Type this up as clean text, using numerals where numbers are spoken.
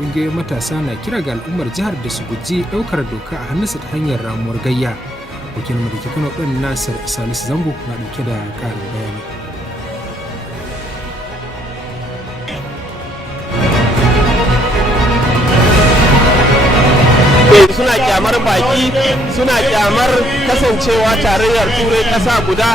ƙungiyoyin matasa na kira ga al'ummar jihar da su guji ɗaukar doka a hannunsu ta hanyar ramuwar gayya. Wakilin da ke Kano ɗan Nasir Salisu Zango na ɗauke da ƙarin bayani. Suna kyamar baki, suna kyamar kasancewa tarayyar turai ƙasa guda.